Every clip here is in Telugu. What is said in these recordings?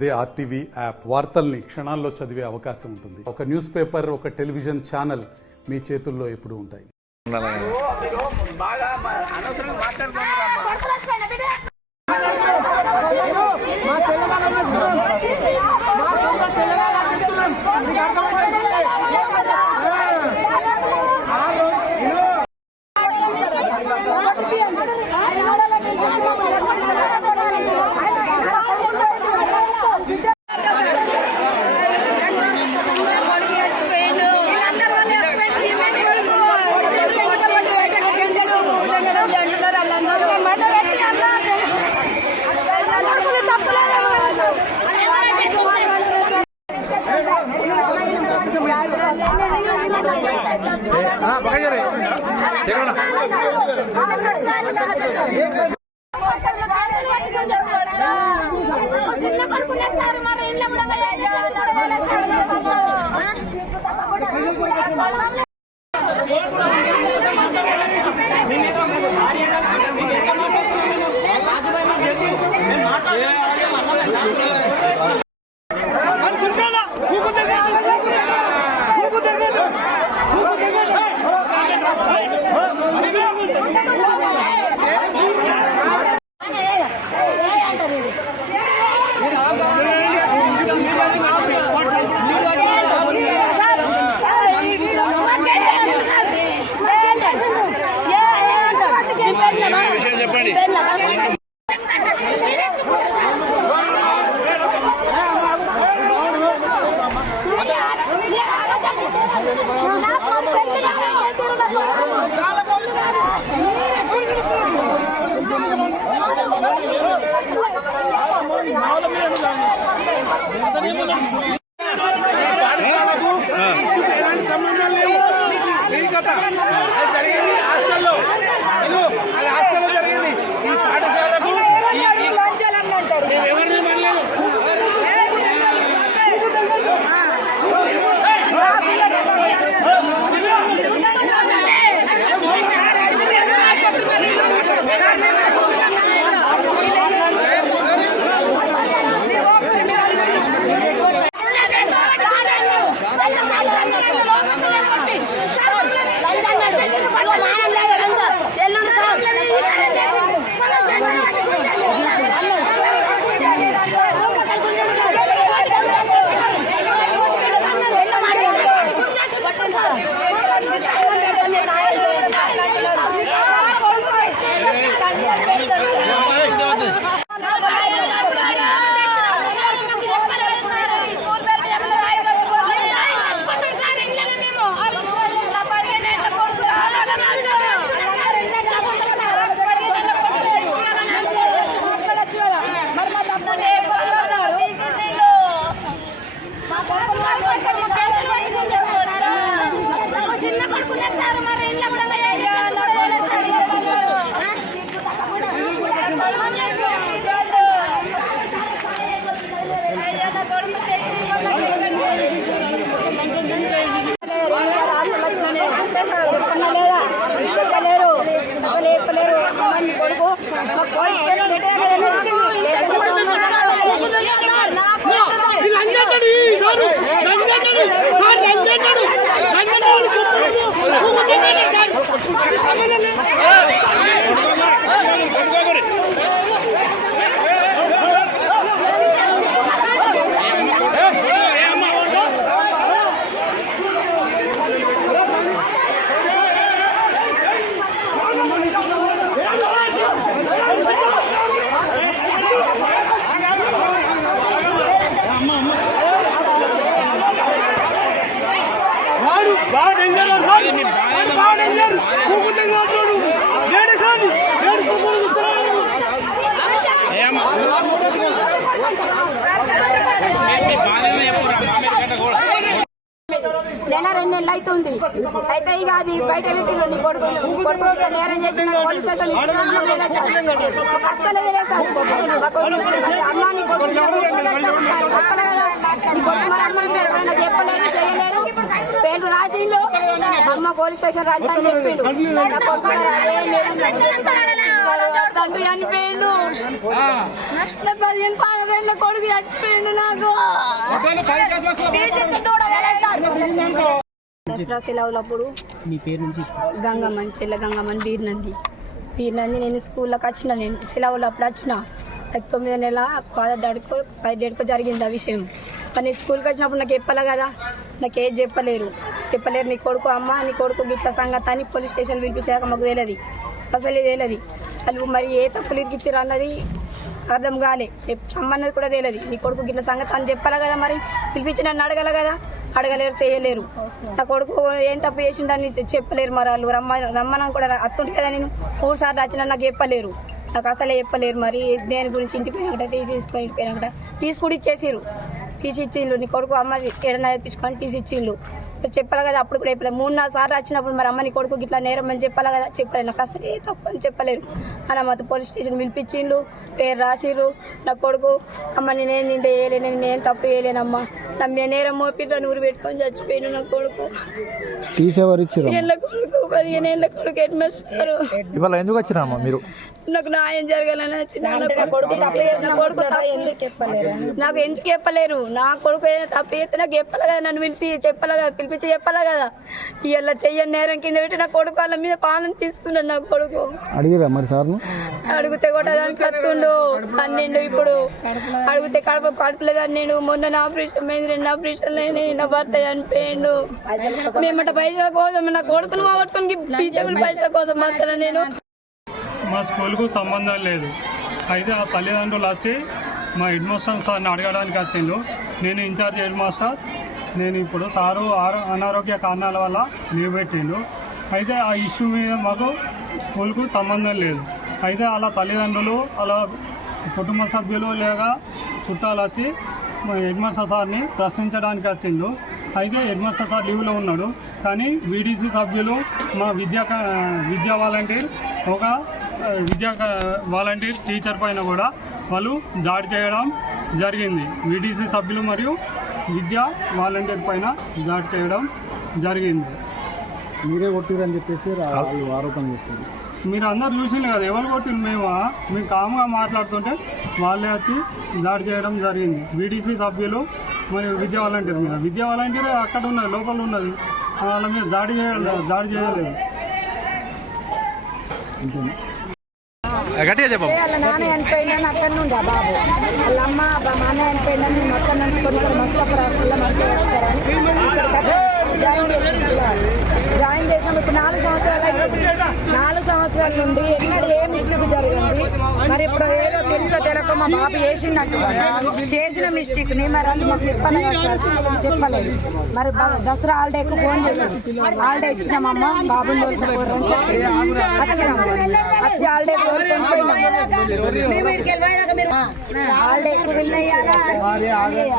అదే ఆర్టీవీ యాప్ వార్తల్ని క్షణాల్లో చదివే అవకాశం ఉంటుంది. ఒక న్యూస్ పేపర్, ఒక టెలివిజన్ ఛానల్ మీ చేతుల్లో ఎప్పుడూ ఉంటాయి. నెల 2 నెలలు అవుతుంది. అయితే ఇక అది బయట పెట్టిన నీ కొడుకు నేరం చేసిన పోలీస్ స్టేషన్ అస్సలు సార్ అమ్మ నీ కొడుకు చెప్పలే కదా, నీ కొడుకు మరి అమ్మని ఎవరైనా చెప్పలేరు చేయలేరు, పేర్లు రాసిండు, అమ్మ పోలీస్ స్టేషన్ రండి అని చెప్పిండు. నా కొడుకు అదే తండ్రి చనిపోయిండు. నా 15 కొడుకు చచ్చిపోయిండు. నాకు దసరా సెలవులప్పుడు గంగమ్మని చెల్ల గంగమ్మని బీర్నంది నేను స్కూల్లోకి వచ్చిన. నేను సెలవులప్పుడు వచ్చిన 9వ నెల 10 జరిగింది ఆ విషయం. కానీ స్కూల్కి వచ్చినప్పుడు నాకు చెప్పాలి కదా, నాకేం చెప్పలేరు. నీ కొడుకు అమ్మ నీ కొడుకు గిట్ల సంగతి అని పోలీస్ స్టేషన్ పిలిపించాక మాకు తెలియదు, అసలు తెలియదు. వాళ్ళు మరి ఏ తప్పులు ఇరికిచ్చారు అన్నది అర్థం కాలే. అమ్మన్నది కూడా తెలియదు. నీ కొడుకు గిట్ల సంగతి అని చెప్పాలి కదా, మరి పిలిపించి నన్ను అడగల కదా, అడగలేరు, చేయలేరు. నా కొడుకు ఏం తప్పు చేసిండని చెప్పలేరు. మరి వాళ్ళు రమ్మని కూడా అత్తుంటే కదా, నేను 3 సార్లు వచ్చినా నాకు చెప్పలేరు, నాకు అసలే చెప్పలేరు. మరి దేని గురించి ఇంటికి పోయినాకట తీసుకుపోయినాకట తీసుకుని ఇచ్చేసారు. తీసి ఇచ్చిండ్రు. నీ కొడుకు అమ్మ ఏడన్నా తెప్పించుకొని తీసి ఇచ్చిండ్రు. చెప్పాలి కదా, అప్పుడు కూడా చెప్పలేదు. 3-4 సార్లు వచ్చినప్పుడు మరి అమ్మ నీ కొడుకు ఇట్లా నేరం అని చెప్పాలి కదా, చెప్పలేదు. నాకు అసలే తప్పు అని చెప్పలేరు. అలా మొత్తం పోలీస్ స్టేషన్ పిలిపించిండ్రు, పేరు రాసిర్రు. నా కొడుకు అమ్మ నేనేం నిండా వేయలేను, నేనేం తప్పు వేయలేనమ్మా, నా నేరం మోపిడ్రా నూరు పెట్టుకొని చచ్చిపోయాను. నా కొడుకు ఏళ్ళ కొడుకు 15 ఏళ్ళ కొడుకు హెడ్ మాస్టర్. ఇవాళ ఎందుకు వచ్చినామా మీరు? నాకు న్యాయం జరగాలని వచ్చిన. నాకు ఎందుకు చెప్పలేరు? నా కొడుకు ఏదైనా తప్పు చేస్తే నాకు చెప్పాలి కదా, నన్ను పిలిచి చెప్పాలి కదా, పిలిపించి చెప్పాలి కదా. ఇలా చెయ్యని నేరం కింద పెట్టి నా కొడుకు వాళ్ళ మీద పాలన తీసుకున్నాడు. నా కొడుకు అడిగిరా మరి సార్? అడిగితే కూడా దానికి వస్తుండు అన్నిండు. ఇప్పుడు అడిగితే కడుపులేదని నేను మొన్న ఆపరేషన్ అయింది, 2 ఆపరేషన్లు అయినాయి. నా భర్త చనిపోయిండు. మేమట పైసల కోసం నా కొడుకును పోగొట్టుకుని బీజేపీ పైసల కోసం మాత్రం నేను. మా స్కూల్కు సంబంధం లేదు. అయితే ఆ తల్లిదండ్రులు వచ్చి మా హెడ్ మాస్టర్ సార్ని అడగడానికి వచ్చిండు. నేను ఇన్ఛార్జ్ హెడ్ మాస్టర్. నేను ఇప్పుడు సారు అనారోగ్య కారణాల వల్ల లీవ్ పెట్టిండు. అయితే ఆ ఇష్యూ మీద మాకు స్కూల్కు సంబంధం లేదు. అయితే అలా తల్లిదండ్రులు అలా కుటుంబ సభ్యులు లేక చుట్టాలు వచ్చి మా హెడ్ మాస్టర్ సార్ని ప్రశ్నించడానికి వచ్చిండు. అయితే హెడ్ మాస్టర్ సార్ లీవ్లో ఉన్నాడు. కానీ వీడీసీ సభ్యులు మా విద్యా వాలంటీర్ ఒక వాలంటీర్ టీచర్ పైన కూడా వాళ్ళు దాడి చేయడం జరిగింది. వీడీసీ సభ్యులు మరియు విద్యా వాలంటీర్ పైన దాడి చేయడం జరిగింది. మీరే కొట్టిరని చెప్పేసి ఆరోపణ చేస్తారు. మీరు అందరు చూసింది కదా, ఎవరు కొట్టింది? మేము కామ్గా మాట్లాడుతుంటే వాళ్ళే వచ్చి దాడి చేయడం జరిగింది. వీడీసీ సభ్యులు మరియు విద్యా వాలంటీర్ మీద. విద్యా వాలంటీర్ అక్కడ ఉన్నది, లోపల ఉన్నది, వాళ్ళ మీద దాడి చేయలేదు. గట్టిగా చెప్పు. వాళ్ళ నాన్న చనిపోయిందని అక్కడ నుండి ఆ బాబు వాళ్ళ అమ్మ మా నాన్న చనిపోయిందని మేము అక్కడ నుంచి కొన్ని మస్తపుర జాయిన్ చేసినప్పుడు ఇప్పుడు 4 సంవత్సరాలు అయింది. 4 సంవత్సరాల నుండి ఎన్నడూ ఏ మిస్టేక్ జరిగింది. మరి ఇప్పుడు ఏదో తెలుసో తెలియక మా బాబు చేసిండట్టు చేసిన మిస్టేక్ ని మరి అది మాకు చెప్పలేదు. మరి దసరా హాలిడేకి ఫోన్ చేశాను. హాలిడే ఇచ్చినామమ్మ బాబుని దొరికిపోరు అని చెప్పి వచ్చినాము. వచ్చి హాలిడే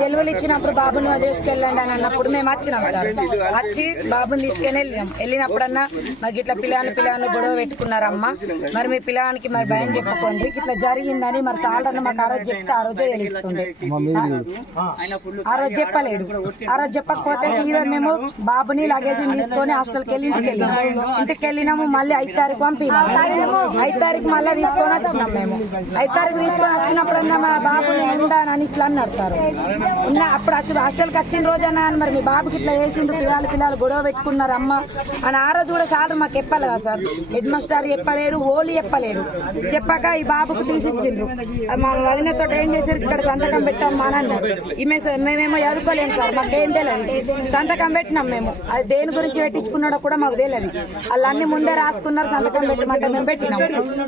సెలవులు ఇచ్చినప్పుడు బాబుని తీసుకెళ్ళండి అని అన్నప్పుడు మేము వచ్చినాం సార్. వచ్చి బాబుని తీసుకెళ్ళి వెళ్ళినప్పుడన్నా మరి ఇట్లా పిల్లాన్ని గొడవ పెట్టుకున్నారమ్మా, మరి మీ పిల్లానికి మరి భయం చెప్పుకోండి ఇట్లా జరిగిందని మరి సాలరన్న మాకు ఆ రోజు చెప్తే ఆ రోజే తెలుస్తుంది. ఆ రోజు చెప్పలేడు. ఆ రోజు చెప్పకపోతే సీదా మేము బాబుని లగేజ్ తీసుకొని హాస్టల్కి వెళ్ళి ఇంటికి వెళ్ళినాము. మళ్ళీ 5 తారీఖు పంపినాము. 5 తారీఖు మళ్ళీ తీసుకొని వచ్చినాం. మేము 5 తారీఖు తీసుకొని వచ్చినప్పుడన్నా మా బాబుని ఉండానని ఇట్లా అన్నాడు సార్. అప్పుడు హాస్టల్కి వచ్చిన రోజన్నా మరి మీ బాబుకి ఇట్లా వేసిండ్రు, పిల్లలు గొడవ పెట్టుకున్నారు అమ్మ అని ఆ రోజు కూడా సార్ మాకు చెప్పాలి కదా సార్. హెడ్ మాస్టర్ చెప్పలేడు, ఓళ్ళు చెప్పలేరు. చెప్పాక ఈ బాబుకు తీసిచ్చిండ్రు. మా వదినతో ఏం చేశారు, ఇక్కడ సంతకం పెట్టామా అని అన్నారు. మేమేమో చదువుకోలేము సార్, మాకేం తెలియదు. సంతకం పెట్టినాం మేము. అది దేని గురించి పెట్టించుకున్నాడో కూడా మాకు తెలియదు. వాళ్ళన్నీ ముందే రాసుకున్నారు, సంతకం పెట్టమంటే మేము పెట్టినాం.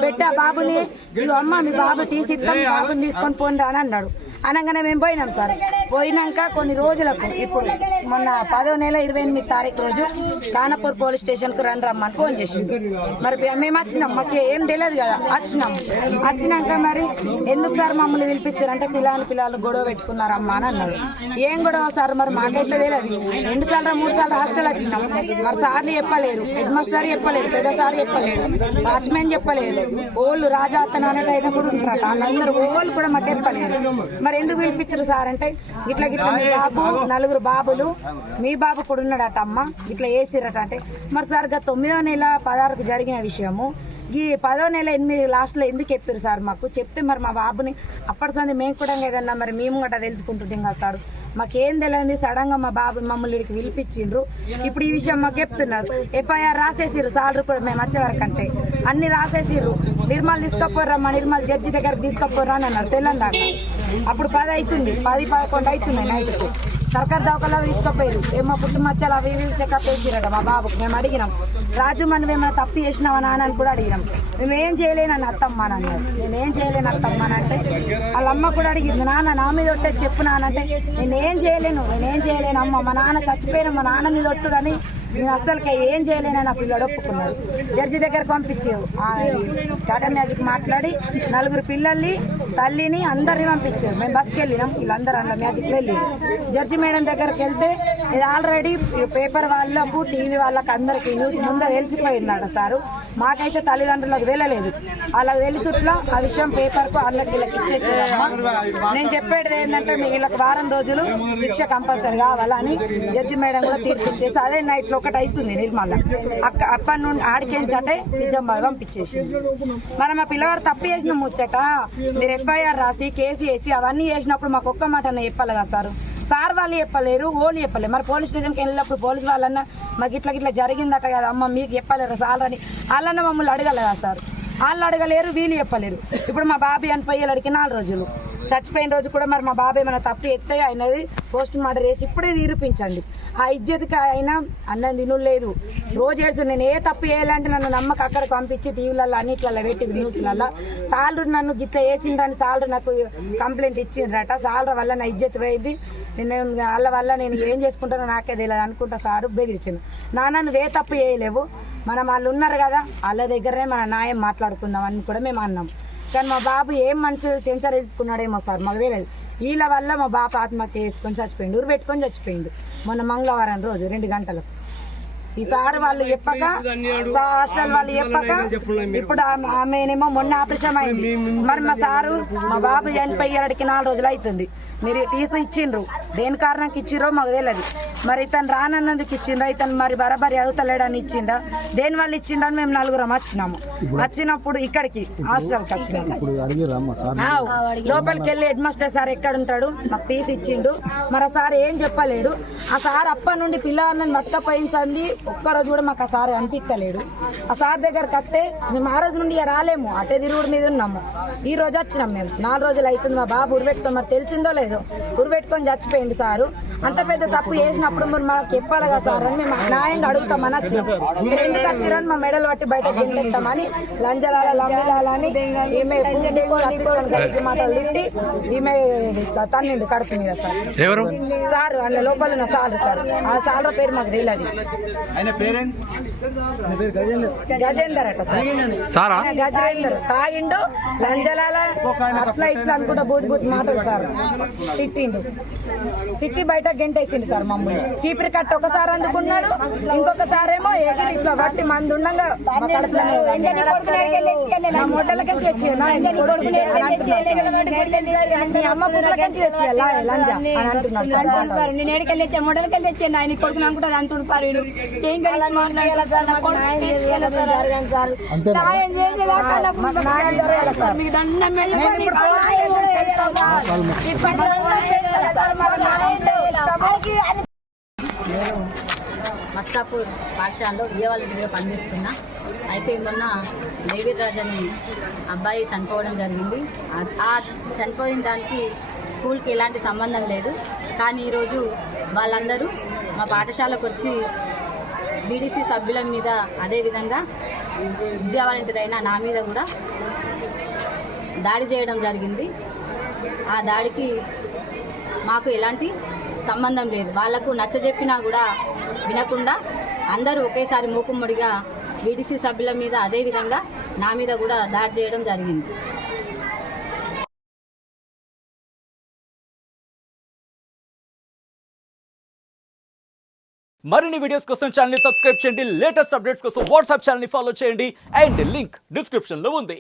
పెట్టి ఆ బాబుని ఇదిగో అమ్మ మీ బాబు తీసిద్దాం, బాబుని తీసుకొని పోండి అని అన్నాడు. అనగానే మేము పోయినాం సార్. పోయినాక కొన్ని రోజులకు ఇప్పుడు మొన్న 10వ నెల 28వ తారీఖు రోజు ఖానాపూర్ పోలీస్ స్టేషన్కు రమ్మని ఫోన్ చేసిండు. మరి మేము వచ్చినాం, మాకు ఏం తెలియదు కదా. వచ్చినాక మరి ఎందుకు సార్ మమ్మల్ని పిలిపించారంటే పిల్లలు గొడవ పెట్టుకున్నారమ్మా అని అన్నాడు. ఏం గొడవ సార్ మరి మాకైతే తెలియదు. 2 సార్లు 3 సార్లు హాస్టల్ వచ్చినాం. మరి సార్లు చెప్పలేరు, హెడ్ మాస్టర్ చెప్పలేరు, పెద్ద సార్ చెప్పలేరు, వాచ్మెన్ చెప్పలేరు, ఓళ్ళు రాజాతన అనేది కూడా ఉంటారట. వాళ్ళందరూ ఓళ్ళు కూడా మాకు చెప్పలేరు. మరి ఎందుకు పిలిపించారు సార్ అంటే ఇట్లా మీ బాబు 4 బాబులు మీ బాబు కూడా ఉన్నాడట అమ్మ ఇట్లా వేసిరట అంటే మరి సార్ 9వ నెల 16కు జరిగిన విషయము ఈ 10వ నెల 8 లాస్ట్లో ఎందుకు చెప్పారు సార్ మాకు చెప్తే మరి మా బాబుని అప్పటి సంది మేము కూడా ఏదన్నా మరి మేము కూడా తెలుసుకుంటుంటాం కదా సార్. మాకేం తెలియదు, సడన్గా మా బాబు మమ్మల్ని ఇక్కడికి పిలిపించిండ్రు. ఇప్పుడు ఈ విషయం మాకు చెప్తున్నారు. FIR రాసేసిర్రు సార్లు కూడా మేము వచ్చే వరకు అంటే అన్ని రాసేసిర్రు. నిర్మల్ తీసుకపోర్రమ్మా, నిర్మల్ జడ్జి దగ్గరకు తీసుకపోర్రా అని అన్నారు తెల్లని దాకా. అప్పుడు 10 అవుతుంది, 10-11 అవుతున్నాయి నైట్కు. సర్కార్ దవాఖానలో తీసుకుపోయారు. ఏమో పుట్టు మచ్చలు అవి ఇవి చెకప్ చేసిరట మా బాబుకు. మేము అడిగినాం, రాజు మనం ఏమైనా తప్పు చేసినావా నాన్న అని కూడా అడిగినాం. మేమేం చేయలేనని అత్తమ్మ అని అన్నారు. నేనేం చేయలేను అత్తమ్మ అని అంటే వాళ్ళ అమ్మ కూడా అడిగింది, నాన్న నా మీద ఒట్టే చెప్పు నాన్న అంటే నేనేం చేయలేను అమ్మ, మా నాన్న చచ్చిపోయిన మా నాన్న మీద ఒట్టు కానీ నేను అస్సలకి ఏం చేయలేనని ఆ పిల్లడు ఒప్పుకున్నారు. జడ్జి దగ్గరకు పంపించారు. టాటా మ్యాజిక్ మాట్లాడి 4 పిల్లల్ని తల్లిని అందరిని పంపించారు. మేము బస్కి వెళ్ళినాం, వీళ్ళందరూ అందులో మ్యాజిక్లో వెళ్ళారు. జడ్జి మేడం దగ్గరికి వెళ్తే ఇది ఆల్రెడీ పేపర్ వాళ్ళకు టీవీ వాళ్ళకి అందరికీ న్యూస్ ముందే తెలిసిపోయిందట సారు. మాకైతే తల్లిదండ్రులకు తెలియలేదు. వాళ్ళకి తెలిసిట్లో ఆ విషయం పేపర్కు అందరికి వీళ్ళకి ఇచ్చేసారమ్మా. నేను చెప్పేది ఏంటంటే మీ వీళ్ళకి వారం రోజులు శిక్ష కంపల్సరీ కావాలని జడ్జి మేడం కూడా తీర్పు ఇచ్చేసి అదే నైట్లో 1 అవుతుంది నిర్మల అప్పటి నుండి ఆడికేంచంటే నిజామాబాద్ పంపించేసింది. మరి మా పిల్లవాడు తప్పు చేసిన ముచ్చట మీరు FIR రాసి కేసు వేసి అవన్నీ చేసినప్పుడు మాకు ఒక్క మాట అన్న చెప్పాలి కదా సార్ వాళ్ళు చెప్పలేరు, ఓళ్ళు చెప్పలేరు. మరి పోలీస్ స్టేషన్కి వెళ్ళినప్పుడు పోలీసు వాళ్ళన్నా మాకు ఇట్లా జరిగిందట కదా అమ్మ మీకు చెప్పలేరు సార్ అని వాళ్ళన్నా మమ్మల్ని అడగలేదా సార్? వాళ్ళు అడగలేరు, వీళ్ళు చెప్పలేరు. ఇప్పుడు మా బాబీ చనిపోయి అడిగి 4 రోజులు చచ్చిపోయిన రోజు కూడా మరి మా బాబు ఏమైనా తప్పు ఎత్తే అయినది పోస్ట్ మార్టం వేసి ఇప్పుడే నిరూపించండి. ఆ ఇజ్జతికి అయినా అన్నం తినలేదు, రోజు ఏడ్చు. నేను ఏ తప్పు చేయాలంటే నన్ను నమ్మక అక్కడికి పంపించి టీవీలలో అన్నిట్లలో పెట్టింది న్యూస్లలో. సాలరు నన్ను గిట్ల వేసిండ్రని సాలరు నాకు కంప్లైంట్ ఇచ్చిండ్రట. సాలరు వల్ల నా ఇజ్జత్ పోయింది, నేను వాళ్ళ వల్ల నేను ఏం చేసుకుంటానో నాకే తెలియదు అనుకుంటా సారు బెదిరించాను. నువ్వు ఏ తప్పు చేయలేవు, మనం వాళ్ళు ఉన్నారు కదా వాళ్ళ దగ్గరనే మన న్యాయం మాట్లాడుకుందాం అని కూడా మేము అన్నాం. కానీ మా బాబు ఏం మనసు సెన్సర్ ఎత్తుకున్నాడేమో సార్ మాకు తెలియదు. వీళ్ళ వల్ల మా బాబు ఆత్మహత్య చేసుకొని చచ్చిపోయిండు, ఊరు పెట్టుకొని చచ్చిపోయిండు మొన్న మంగళవారం రోజు 2 గంటలకు. ఈ సార్ వాళ్ళు చెప్పక, హాస్టల్ వాళ్ళు చెప్పక, ఇప్పుడు ఆమెనేమో మొన్న ఆపరేషన్ అయింది. మరి మా సారు మా బాబు చనిపోయి 4 రోజులు అవుతుంది. మీరు టీసీ ఇచ్చిండ్రు, దేని కారణంకి ఇచ్చిర్రో మాకు తెలియదు. మరి ఇతను రానందుకు ఇచ్చిండ్రా, ఇతను మరి బరాబరి అవుతలేడని ఇచ్చిండ్రా, దేని వల్ల ఇచ్చిండ్రని మేము 4 వచ్చినాము. వచ్చినప్పుడు ఇక్కడికి హాస్టల్కి వచ్చినాము. లోపలికి వెళ్ళి హెడ్ మాస్టర్ సార్ ఎక్కడ ఉంటాడు మాకు టీసీ ఇచ్చిండు. మరి ఆ సార్ ఏం చెప్పలేడు. ఆ సార్ అప్పటి నుండి పిల్లలని మట్టపోయించింది ఒక్కరోజు కూడా మాకు ఆ సార్ అనిపించలేడు. ఆ సార్ దగ్గరకు వస్తే మేము ఆ రోజు నుండి రాలేము, అటే తిరుగుడు మీద ఉన్నాము. ఈ రోజు వచ్చినాం మేము. 4 రోజులు అవుతుంది. మా బాబు ఉరిపెట్టుకొని మరి తెలిసిందో లేదో ఉరిపెట్టుకొని చచ్చిపోయింది సారు. అంత పెద్ద తప్పు చేసినప్పుడు మరి మాకు చెప్పాలి కదా సార్ అని మేము న్యాయంగా అడుగుతామని వచ్చినాం. మీరు ఎందుకు వచ్చిరని మా మెడలు పట్టి బయటకు గెంటెత్తామని లంజలాలని ఈమె కలిసి మాటలు తిట్టి ఈమె తన్నిండు కడుపు మీద సార్. ఎవరు సార్ అందులో లోపల ఉన్న సార్ ఆ సార్ పేరు మాకు తెలియదు. గజేందర్ అట సార్, గజేందర్ తాగిండు లంజలాల అట్లా ఇట్లా అనుకుంటా బూత్ మాటలు సార్. తిట్టి బయట గెంటేసిండు సార్ మమ్మల్ని. చీపిరి కట్ట ఒకసారి అందుకున్నాడు, ఇంకొకసారేమో ఎగిరి ఇట్లా బట్టి మంది ఉండగా మొట్టలకి తెచ్చేయాలా అమ్మ పుట్లకి తెచ్చేయాలా లంజ అని అంటున్నాడు సార్. నేను ఎక్కడికి వచ్చాను మొదలకెళ్ళి తెచ్చాను ఆయన కొడుకుని అనుకుంటుంది అంటుడు సార్. వీడు ఏం మాట్లాడాలి సార్, మీకు దండం నేను మస్కాపూర్ పాఠశాలలో విద్యావాళ్ళ పనిచేస్తున్నా. అయితే మొన్న దేవీర్ రాజ్ అనే అబ్బాయి చనిపోవడం జరిగింది. ఆ చనిపోయిన దానికి స్కూల్కి ఎలాంటి సంబంధం లేదు. కానీ ఈరోజు వాళ్ళందరూ మా పాఠశాలకు వచ్చి బీడీసీ సభ్యుల మీద, అదేవిధంగా విద్యా వాలంటీర్ అయిన నా మీద కూడా దాడి చేయడం జరిగింది. ఆ దాడికి మాకు ఎలాంటి సంబంధం లేదు. వాళ్లకు నచ్చజెప్పినా కూడా వినకుండా అందరూ ఒకేసారి మూకుమ్మడిగా బీడీసీ సభ్యుల మీద, అదేవిధంగా నా మీద కూడా దాడి చేయడం జరిగింది. మరిన్ని వీడియోస్ కోసం ఛానల్ ని సబ్స్క్రైబ్ చేయండి. లేటెస్ట్ అప్డేట్స్ కోసం వాట్సాప్ ఛానల్ ని ఫాలో చేయండి. అండ్ లింక్ డిస్క్రిప్షన్ లో ఉంది.